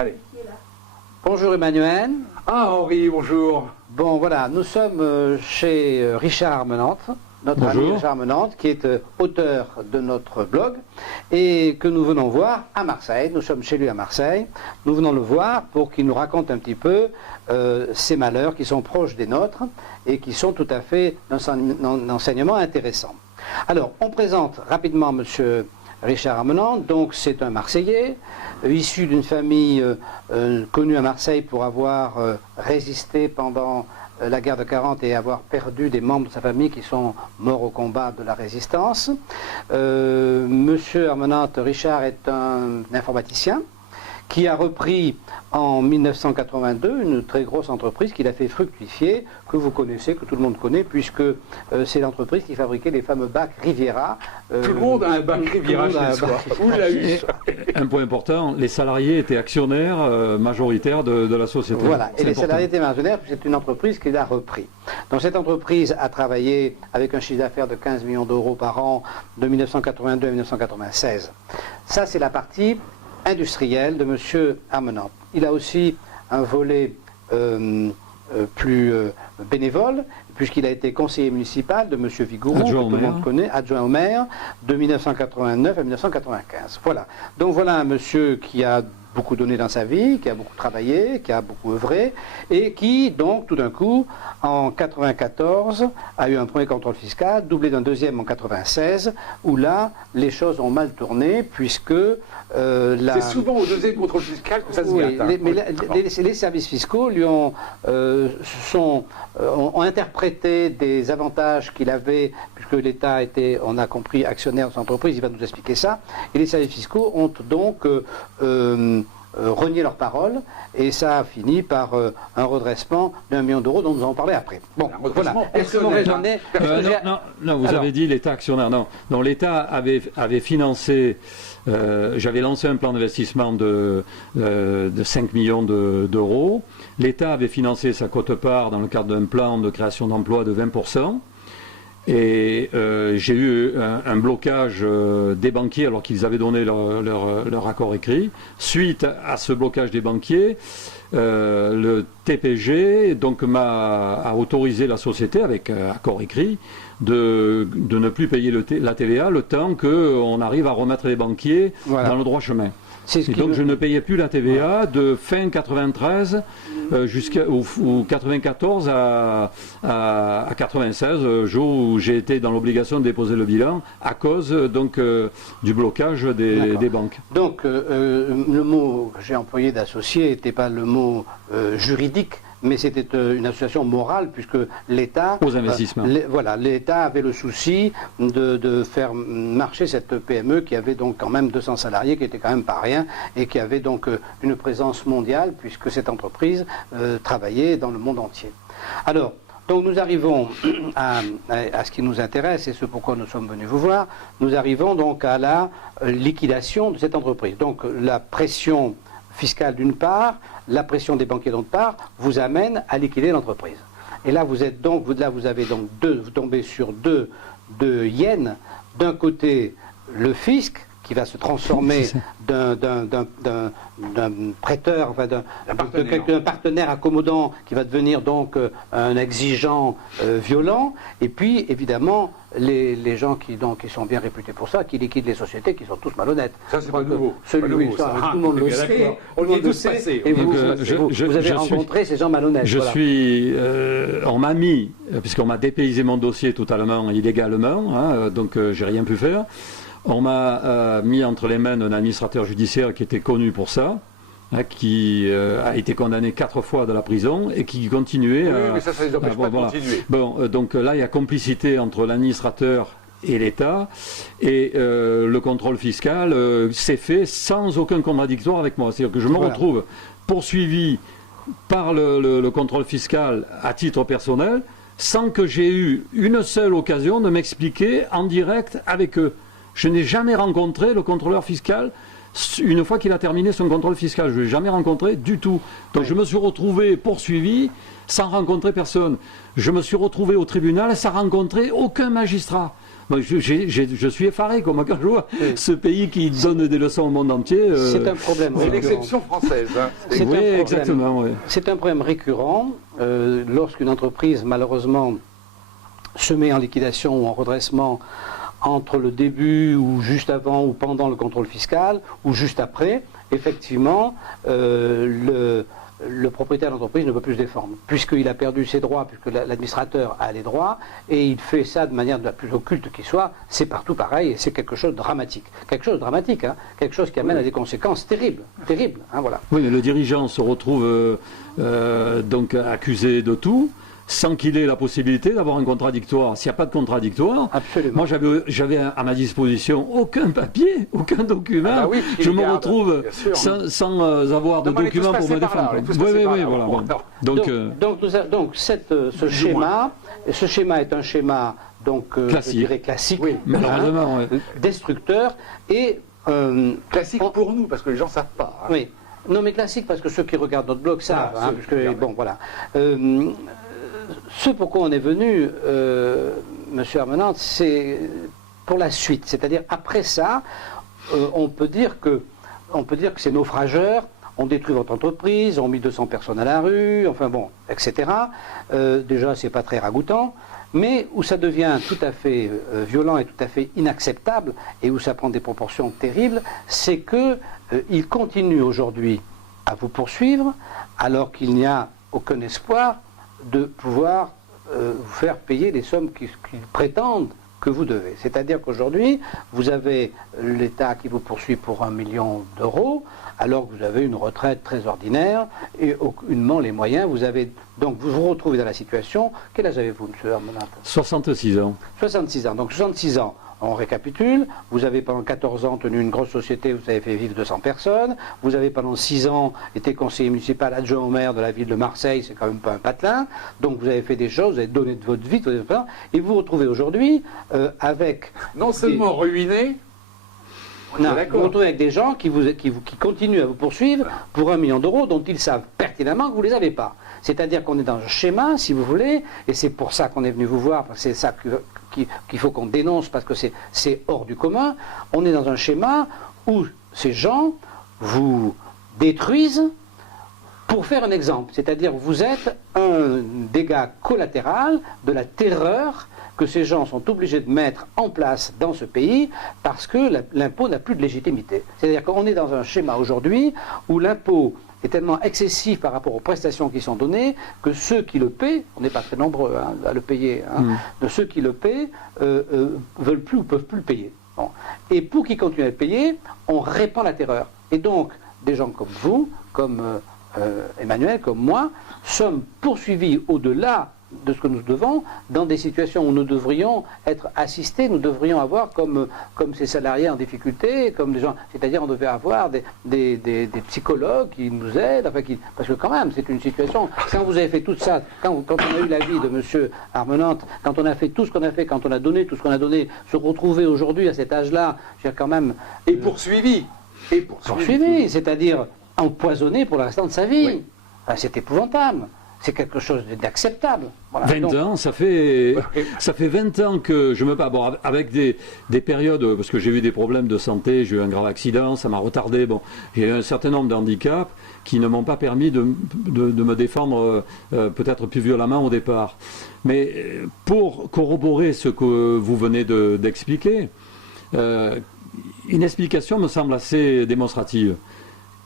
Allez. Bonjour Emmanuel. Ah Henri, bonjour. Bon voilà, nous sommes chez Richard Armenante, notre ami Richard Armenante, qui est auteur de notre blog et que nous venons voir à Marseille. Nous sommes chez lui à Marseille. Nous venons le voir pour qu'il nous raconte un petit peu ses malheurs qui sont proches des nôtres et qui sont tout à fait d'un enseignement intéressant. Alors, on présente rapidement monsieur Richard Armenante, donc c'est un Marseillais, issu d'une famille connue à Marseille pour avoir résisté pendant la guerre de 40 et avoir perdu des membres de sa famille qui sont morts au combat de la résistance. Monsieur Armenante, Richard est un informaticien qui a repris en 1982 une très grosse entreprise qu'il a fait fructifier, que vous connaissez, que tout le monde connaît, puisque c'est l'entreprise qui fabriquait les fameux bacs Riviera. Tout le monde a un bac Riviera chez soi. Où l'a eu ça ? Un point important, les salariés étaient actionnaires majoritaires de la société. Voilà, et les salariés étaient majoritaires, c'est une entreprise qu'il a repris. Donc cette entreprise a travaillé avec un chiffre d'affaires de 15 millions d'euros par an de 1982 à 1996. Ça, c'est la partie industriel de M. Armenante. Il a aussi un volet plus bénévole, puisqu'il a été conseiller municipal de M. Vigourou, que tout le monde connaît, adjoint au maire, de 1989 à 1995. Voilà. Donc voilà un monsieur qui a beaucoup donné dans sa vie, qui a beaucoup travaillé, qui a beaucoup œuvré, et qui, donc, tout d'un coup, en 1994, a eu un premier contrôle fiscal, doublé d'un deuxième en 1996, où là, les choses ont mal tourné, puisque... C'est souvent au deuxième contrôle fiscal que ça se gâte. Les services fiscaux lui ont interprété des avantages qu'il avait, puisque l'État était, on a compris, actionnaire de son entreprise, il va nous expliquer ça, et les services fiscaux ont donc... renier leurs paroles, et ça a fini par un redressement d'1 million d'euros dont nous allons parler après. Bon, voilà. Est-ce que vous raisonnez non, vous avez dit l'État actionnaire. Non, l'État avait financé, j'avais lancé un plan d'investissement de 5 millions d'euros. L'État avait financé sa quote-part dans le cadre d'un plan de création d'emplois de 20%. Et j'ai eu un blocage des banquiers alors qu'ils avaient donné leur accord écrit. Suite à ce blocage des banquiers, le TPG donc a autorisé la société avec accord écrit de ne plus payer la TVA le temps qu'on arrive à remettre les banquiers dans le droit chemin. Et donc je ne payais plus la TVA de fin 93 jusqu'au 94 à 96, jour où j'ai été dans l'obligation de déposer le bilan à cause donc du blocage des banques. Donc le mot que j'ai employé d'associé n'était pas le mot juridique, mais c'était une association morale, puisque l'État... Aux investissements. L'État avait le souci de faire marcher cette PME qui avait donc quand même 200 salariés, qui était quand même pas rien, et qui avait donc une présence mondiale, puisque cette entreprise travaillait dans le monde entier. Alors, donc nous arrivons à ce qui nous intéresse, et ce pourquoi nous sommes venus vous voir, nous arrivons donc à la liquidation de cette entreprise. Donc la pression fiscale d'une part, la pression des banquiers d'autre part, vous amène à liquider l'entreprise. Et là, vous avez donc vous tombez sur deux hyènes. D'un côté, le fisc, qui va se transformer d'un prêteur, enfin d'un partenaire accommodant, qui va devenir donc un exigeant violent, et puis évidemment les gens qui sont bien réputés pour ça, qui liquident les sociétés, qui sont tous malhonnêtes. Ça c'est pas nouveau. Tout le monde le sait. On y est tous passés. Et vous avez rencontré ces gens malhonnêtes. On m'a mis, puisqu'on m'a dépaysé mon dossier totalement illégalement, donc j'ai rien pu faire. On m'a mis entre les mains d'un administrateur judiciaire qui était connu pour ça, qui a été condamné 4 fois de la prison et qui continuait à... Oui, mais ça ne les empêche pas de continuer. Donc là, il y a complicité entre l'administrateur et l'État, et le contrôle fiscal s'est fait sans aucun contradictoire avec moi. C'est-à-dire que je me retrouve poursuivi par le contrôle fiscal à titre personnel, sans que j'ai eu une seule occasion de m'expliquer en direct avec eux. Je n'ai jamais rencontré le contrôleur fiscal une fois qu'il a terminé son contrôle fiscal. Je ne l'ai jamais rencontré du tout. Donc je me suis retrouvé poursuivi sans rencontrer personne. Je me suis retrouvé au tribunal sans rencontrer aucun magistrat. Moi, je suis effaré quand je vois ce pays qui donne des leçons au monde entier. C'est un problème. C'est l'exception française. Hein. Oui, exactement. Oui. C'est un problème récurrent lorsqu'une entreprise, malheureusement, se met en liquidation ou en redressement entre le début ou juste avant ou pendant le contrôle fiscal ou juste après. Effectivement, le propriétaire de l'entreprise ne peut plus se défendre, puisqu'il a perdu ses droits, puisque l'administrateur a les droits, et il fait ça de manière de la plus occulte qui soit. C'est partout pareil, et c'est quelque chose de dramatique. Quelque chose de dramatique, hein, quelque chose qui amène à des conséquences terribles, terribles, hein, voilà. Oui, mais le dirigeant se retrouve donc accusé de tout, sans qu'il ait la possibilité d'avoir un contradictoire. S'il n'y a pas de contradictoire, absolument. Moi j'avais à ma disposition aucun papier, aucun document. Ah bah oui, je me retrouve sans avoir de documents pour me défendre. Oui, voilà. Donc ce schéma est un schéma je dirais classique, malheureusement, destructeur et classique pour nous parce que les gens ne savent pas. Hein. Oui, non mais classique parce que ceux qui regardent notre blog savent, bon voilà. Ce pourquoi on est venu, Monsieur Armenante, c'est pour la suite. C'est-à-dire, après ça, on peut dire que ces naufrageurs ont détruit votre entreprise, ont mis 200 personnes à la rue, enfin bon, etc. Déjà, c'est pas très ragoûtant. Mais où ça devient tout à fait violent et tout à fait inacceptable, et où ça prend des proportions terribles, c'est qu'ils continuent aujourd'hui à vous poursuivre, alors qu'il n'y a aucun espoir de pouvoir vous faire payer les sommes qu'ils prétendent que vous devez. C'est-à-dire qu'aujourd'hui, vous avez l'État qui vous poursuit pour 1 million d'euros, alors que vous avez une retraite très ordinaire et aucunement les moyens. Donc vous vous retrouvez dans la situation. Quel âge avez-vous, M. Armenante ? 66 ans. 66 ans. Donc 66 ans. On récapitule, vous avez pendant 14 ans tenu une grosse société, vous avez fait vivre 200 personnes, vous avez pendant 6 ans été conseiller municipal adjoint au maire de la ville de Marseille, c'est quand même pas un patelin, donc vous avez fait des choses, vous avez donné de votre vie, et vous vous retrouvez aujourd'hui avec... Non seulement ruiné, non, vous vous retrouvez avec des gens qui continuent à vous poursuivre pour 1 million d'euros dont ils savent pertinemment que vous ne les avez pas. C'est-à-dire qu'on est dans un schéma, si vous voulez, et c'est pour ça qu'on est venu vous voir, parce que c'est ça qu'il faut qu'on dénonce, parce que c'est hors du commun. On est dans un schéma où ces gens vous détruisent pour faire un exemple. C'est-à-dire vous êtes un dégât collatéral de la terreur que ces gens sont obligés de mettre en place dans ce pays parce que l'impôt n'a plus de légitimité. C'est-à-dire qu'on est dans un schéma aujourd'hui où l'impôt est tellement excessif par rapport aux prestations qui sont données que ceux qui le paient, on n'est pas très nombreux à le payer, de ceux qui le paient veulent plus ou peuvent plus le payer. Bon. Et pour qu'ils continuent à le payer, on répand la terreur. Et donc, des gens comme vous, comme Emmanuel, comme moi, sommes poursuivis au-delà de ce que nous devons, dans des situations où nous devrions être assistés, nous devrions avoir comme ces salariés en difficulté, comme des gens, c'est-à-dire on devait avoir des psychologues qui nous aident, parce que quand même c'est une situation, quand vous avez fait tout ça, quand on a eu l'avis de M. Armenante, quand on a fait tout ce qu'on a fait, quand on a donné tout ce qu'on a donné, se retrouver aujourd'hui à cet âge-là, j'ai quand même... Et poursuivi, c'est-à-dire empoisonné pour le restant de sa vie. Oui. Enfin, c'est épouvantable. C'est quelque chose d'acceptable. Voilà. 20 ans, ça fait 20 ans que je me bats. Bon, avec des périodes, parce que j'ai eu des problèmes de santé, j'ai eu un grave accident, ça m'a retardé. Bon, j'ai eu un certain nombre de handicaps qui ne m'ont pas permis de me défendre peut-être plus violemment au départ. Mais pour corroborer ce que vous venez d'expliquer, une explication me semble assez démonstrative.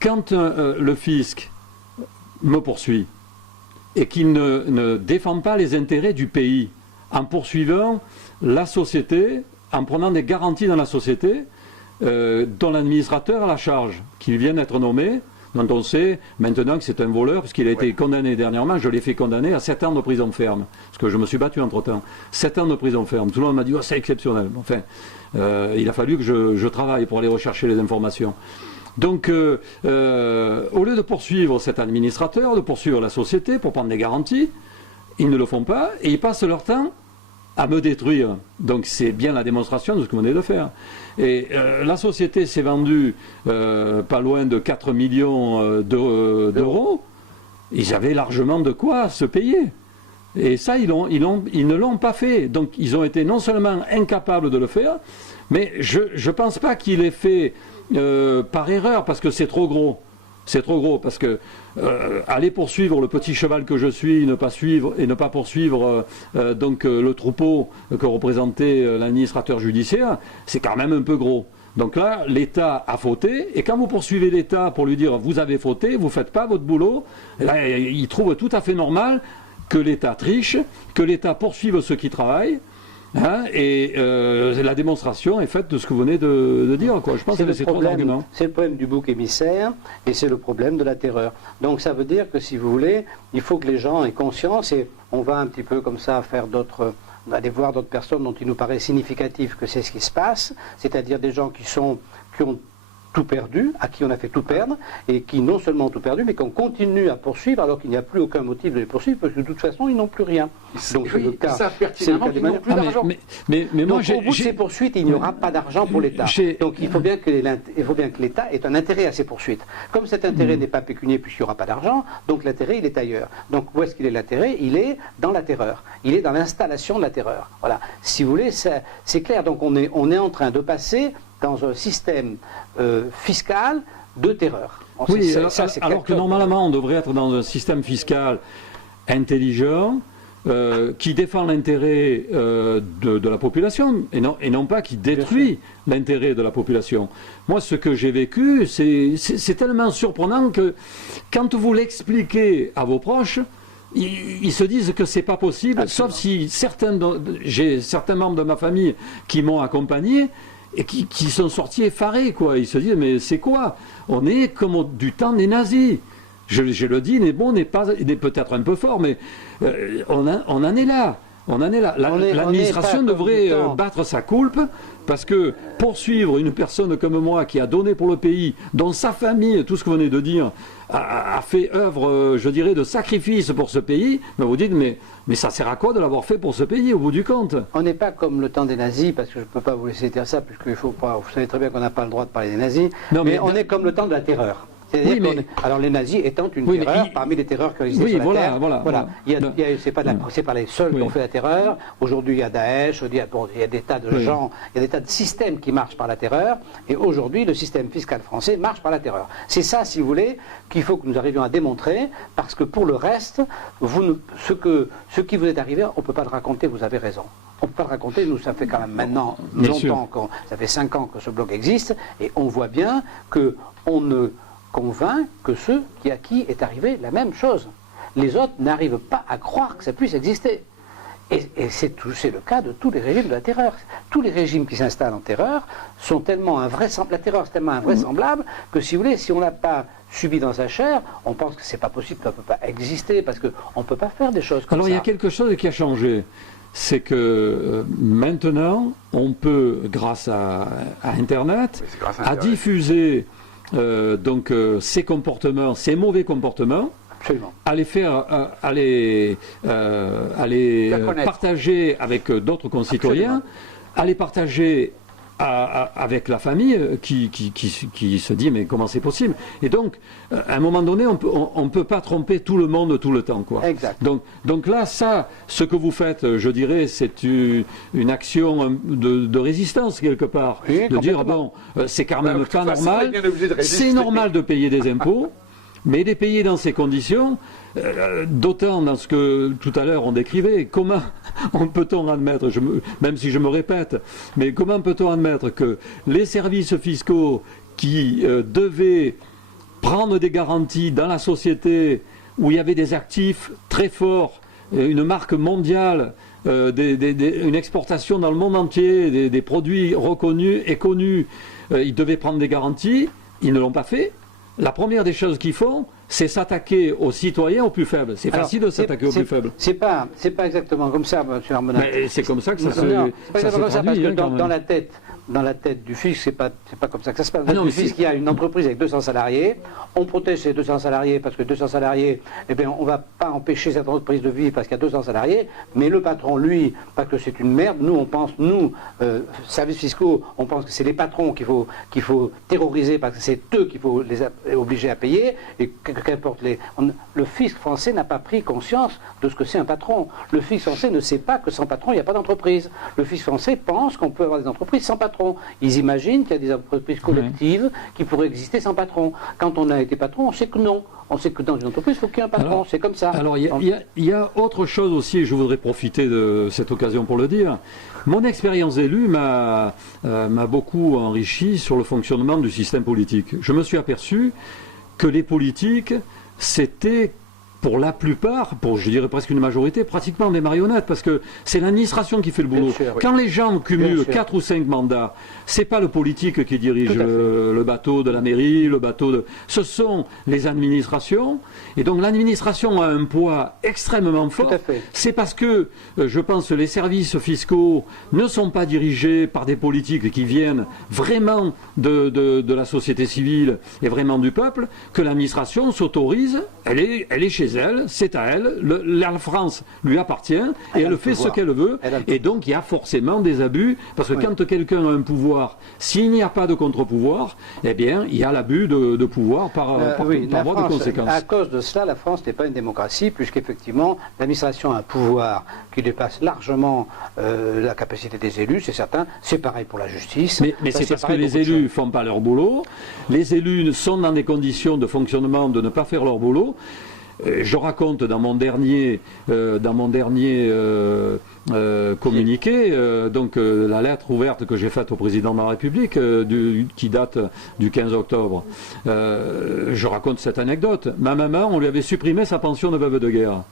Quand le fisc me poursuit, et qu'il ne défend pas les intérêts du pays en poursuivant la société, en prenant des garanties dans la société dont l'administrateur a la charge, qu'il vient d'être nommé, dont on sait maintenant que c'est un voleur, puisqu'il a été condamné dernièrement, je l'ai fait condamner à 7 ans de prison ferme, parce que je me suis battu entre-temps. 7 ans de prison ferme, tout le monde m'a dit oh, c'est exceptionnel. Enfin, il a fallu que je travaille pour aller rechercher les informations. Donc, au lieu de poursuivre cet administrateur, de poursuivre la société pour prendre des garanties, ils ne le font pas et ils passent leur temps à me détruire. Donc, c'est bien la démonstration de ce que vous venez de faire. Et la société s'est vendue pas loin de 4 millions d'euros. Ils avaient largement de quoi se payer. Et ça, ils ne l'ont pas fait. Donc ils ont été non seulement incapables de le faire, mais je ne pense pas qu'il ait fait par erreur, parce que c'est trop gros. C'est trop gros, parce que aller poursuivre le petit cheval que je suis, ne pas poursuivre donc le troupeau que représentait l'administrateur judiciaire, c'est quand même un peu gros. Donc là, l'État a fauté, et quand vous poursuivez l'État pour lui dire vous avez fauté, vous ne faites pas votre boulot, là, il trouve tout à fait normal que l'État triche, que l'État poursuive ceux qui travaillent. Hein, et la démonstration est faite de ce que vous venez de dire, quoi. Je pense que c'est trop d'arguments. C'est le problème du bouc émissaire et c'est le problème de la terreur. Donc ça veut dire que, si vous voulez, il faut que les gens aient conscience, et on va un petit peu comme ça faire aller voir d'autres personnes dont il nous paraît significatif que c'est ce qui se passe, c'est-à-dire des gens qui ont tout perdu, à qui on a fait tout perdre, et qui non seulement ont tout perdu, mais qu'on continue à poursuivre alors qu'il n'y a plus aucun motif de les poursuivre, parce que de toute façon, ils n'ont plus rien. Donc c'est le cas qu'ils n'ont plus d'argent. Mais moi, donc, au bout de ces poursuites, il n'y aura pas d'argent pour l'État. Donc il faut bien que l'État ait un intérêt à ces poursuites. Comme cet intérêt n'est pas pécunier puisqu'il n'y aura pas d'argent, donc l'intérêt, il est ailleurs. Donc où est-ce qu'il est l'intérêt? Il est dans la terreur. Il est dans l'installation de la terreur. Voilà. Si vous voulez, c'est clair. Donc on est en train de passer dans un système fiscal de terreur. Oui, alors que normalement on devrait être dans un système fiscal intelligent, qui défend l'intérêt de la population, et non pas qui détruit l'intérêt de la population. Moi, ce que j'ai vécu, c'est tellement surprenant que quand vous l'expliquez à vos proches, ils se disent que c'est pas possible. Absolument. Sauf si j'ai certains membres de ma famille qui m'ont accompagné, et qui sont sortis effarés, quoi. Ils se disent, mais c'est quoi? On est comme du temps des nazis. Je le dis, n'est peut-être un peu fort, mais on en est là. L'administration devrait battre sa coulpe, parce que poursuivre une personne comme moi qui a donné pour le pays, dont sa famille, tout ce que vous venez de dire, a fait œuvre, je dirais, de sacrifice pour ce pays, ben vous dites, mais ça sert à quoi de l'avoir fait pour ce pays, au bout du compte? On n'est pas comme le temps des nazis, parce que je ne peux pas vous laisser dire ça, puisqu'il faut pas, vous savez très bien qu'on n'a pas le droit de parler des nazis, mais on est comme le temps de la terreur. Oui, alors les nazis étant une terreur parmi les terreurs qui existent sur la Terre. Voilà. C'est pas les seuls qui ont fait la terreur. Aujourd'hui, il y a Daesh, il y a des tas de gens, il y a des tas de systèmes qui marchent par la terreur. Et aujourd'hui, le système fiscal français marche par la terreur. C'est ça, si vous voulez, qu'il faut que nous arrivions à démontrer, parce que pour le reste, ce qui vous est arrivé, on ne peut pas le raconter, vous avez raison. On ne peut pas le raconter, nous, ça fait quand même maintenant longtemps, ça fait 5 ans que ce blog existe, et on voit bien qu'on ne convainc que ceux à qui est arrivé la même chose. Les autres n'arrivent pas à croire que ça puisse exister. Et c'est le cas de tous les régimes de la terreur. Tous les régimes qui s'installent en terreur sont tellement invraisemblable. La terreur est tellement invraisemblable que, si vous voulez, si on n'a pas subi dans sa chair, on pense que c'est pas possible, ça ne peut pas exister, parce qu'on ne peut pas faire des choses comme ça. Alors il y a quelque chose qui a changé. C'est que maintenant, on peut, grâce à Internet, diffuser ces comportements, ces mauvais comportements, absolument, à les partager avec d'autres concitoyens, à les partager avec la famille qui se dit mais comment c'est possible? Et donc à un moment donné on peut pas tromper tout le monde tout le temps, quoi. Exact. Donc là, ce que vous faites, je dirais, c'est une action de résistance quelque part, de dire bon, c'est quand même pas normal, c'est normal de payer des impôts, mais les payer dans ces conditions, d'autant dans ce que tout à l'heure on décrivait, comment peut-on admettre, même si je me répète, mais comment peut-on admettre que les services fiscaux qui devaient prendre des garanties dans la société où il y avait des actifs très forts, une marque mondiale, une exportation dans le monde entier, des produits reconnus et connus, ils devaient prendre des garanties, ils ne l'ont pas fait. La première des choses qu'ils font, c'est s'attaquer aux citoyens aux plus faibles. C'est facile de s'attaquer aux plus faibles. C'est pas exactement comme ça, M. Armenat. Mais c'est comme ça que ça se traduit. C'est pas exactement comme ça, parce que dans la tête dans la tête du fisc, c'est pas comme ça que ça se passe. Le fisc, il y a une entreprise avec 200 salariés, on protège ces 200 salariés parce que 200 salariés, eh bien, on ne va pas empêcher cette entreprise de vivre parce qu'il y a 200 salariés, mais le patron, lui, parce que c'est une merde, nous, on pense, services fiscaux, on pense que c'est les patrons qu'il faut terroriser parce que c'est eux qu'il faut les obliger à payer, et qu'importe le fisc français n'a pas pris conscience de ce que c'est un patron. Le fisc français ne sait pas que sans patron, il n'y a pas d'entreprise. Le fisc français pense qu'on peut avoir des entreprises sans patron. Ils imaginent qu'il y a des entreprises collectives qui pourraient exister sans patron. Quand on a été patron, on sait que non. On sait que dans une entreprise, il faut qu'il y ait un patron, c'est comme ça. Alors, il y a autre chose aussi, et je voudrais profiter de cette occasion pour le dire. Mon expérience d'élu m'a beaucoup enrichi sur le fonctionnement du système politique. Je me suis aperçu que les politiques, c'était pour la plupart, pour je dirais presque une majorité, pratiquement des marionnettes, parce que c'est l'administration qui fait le boulot. Sûr, oui. Quand les gens cumulent 4 ou 5 mandats, c'est pas le politique qui dirige le bateau de la mairie, le bateau de... Ce sont les administrations, et donc l'administration a un poids extrêmement fort. C'est parce que, je pense, les services fiscaux ne sont pas dirigés par des politiques qui viennent vraiment de la société civile et vraiment du peuple, que l'administration s'autorise, elle est chez elle, c'est à elle, la France lui appartient et elle fait ce qu'elle veut, et donc il y a forcément des abus, parce que quand quelqu'un a un pouvoir, s'il n'y a pas de contre-pouvoir, eh bien il y a l'abus de pouvoir par voie de conséquence. À cause de cela, la France n'est pas une démocratie, puisqu'effectivement l'administration a un pouvoir qui dépasse largement la capacité des élus, c'est certain, c'est pareil pour la justice. Mais c'est parce que les élus ne font pas leur boulot, les élus sont dans des conditions de fonctionnement de ne pas faire leur boulot. Je raconte dans mon dernier communiqué, donc la lettre ouverte que j'ai faite au président de la République, qui date du 15 octobre, je raconte cette anecdote. Ma maman, on lui avait supprimé sa pension de veuve de guerre.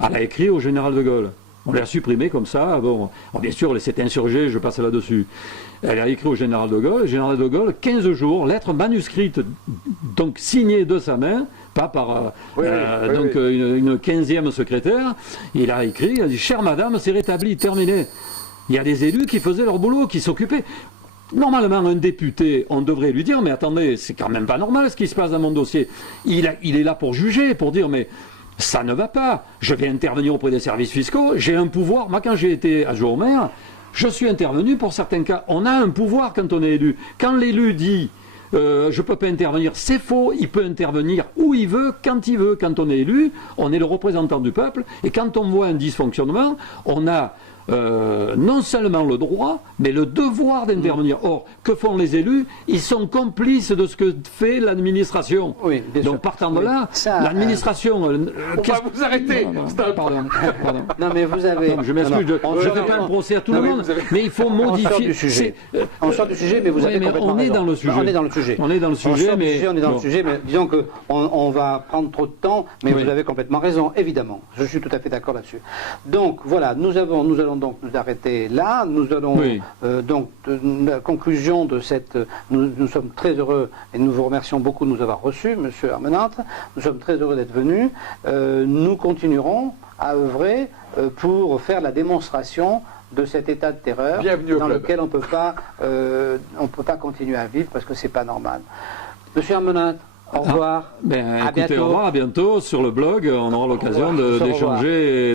Elle a écrit au général de Gaulle. On l'a supprimé comme ça. Bon, bien sûr, elle s'est insurgée, je passe là-dessus. Elle a écrit au général de Gaulle. Le général de Gaulle, 15 jours, lettre manuscrite, donc signée de sa main, pas par une 15e secrétaire. Il a écrit, il a dit « Chère madame, c'est rétabli, terminé ». Il y a des élus qui faisaient leur boulot, qui s'occupaient. Normalement, un député, on devrait lui dire « Mais attendez, c'est quand même pas normal ce qui se passe dans mon dossier ». Il est là pour juger, pour dire « Mais… » ça ne va pas. Je vais intervenir auprès des services fiscaux. J'ai un pouvoir. Moi, quand j'ai été adjoint au maire, je suis intervenu pour certains cas. On a un pouvoir quand on est élu. Quand l'élu dit je ne peux pas intervenir, c'est faux. Il peut intervenir où il veut, quand il veut. Quand on est élu, on est le représentant du peuple. Et quand on voit un dysfonctionnement, on a non seulement le droit, mais le devoir d'intervenir. Or, que font les élus? Ils sont complices de ce que fait l'administration. Oui, donc, partant de là, l'administration... on va vous arrêter. Pardon. Non, mais vous avez... Non, je m'excuse, je ne fais pas un procès à tout le monde, mais il faut modifier... On sort du sujet, mais vous avez complètement raison. On est dans le sujet. On est dans le sujet. On est dans le sujet, mais disons qu'on va prendre trop de temps, mais vous avez complètement raison, évidemment. Je suis tout à fait d'accord là-dessus. Donc, voilà, nous allons donc nous arrêter là. Nous allons donc la conclusion de cette. Nous sommes très heureux et nous vous remercions beaucoup de nous avoir reçus, Monsieur Armenante. Nous sommes très heureux d'être venus. Nous continuerons à œuvrer pour faire la démonstration de cet état de terreur dans lequel on peut pas continuer à vivre parce que c'est pas normal. Monsieur Armenante, au revoir. Écoutez, au revoir, à bientôt sur le blog. On aura l'occasion d'échanger.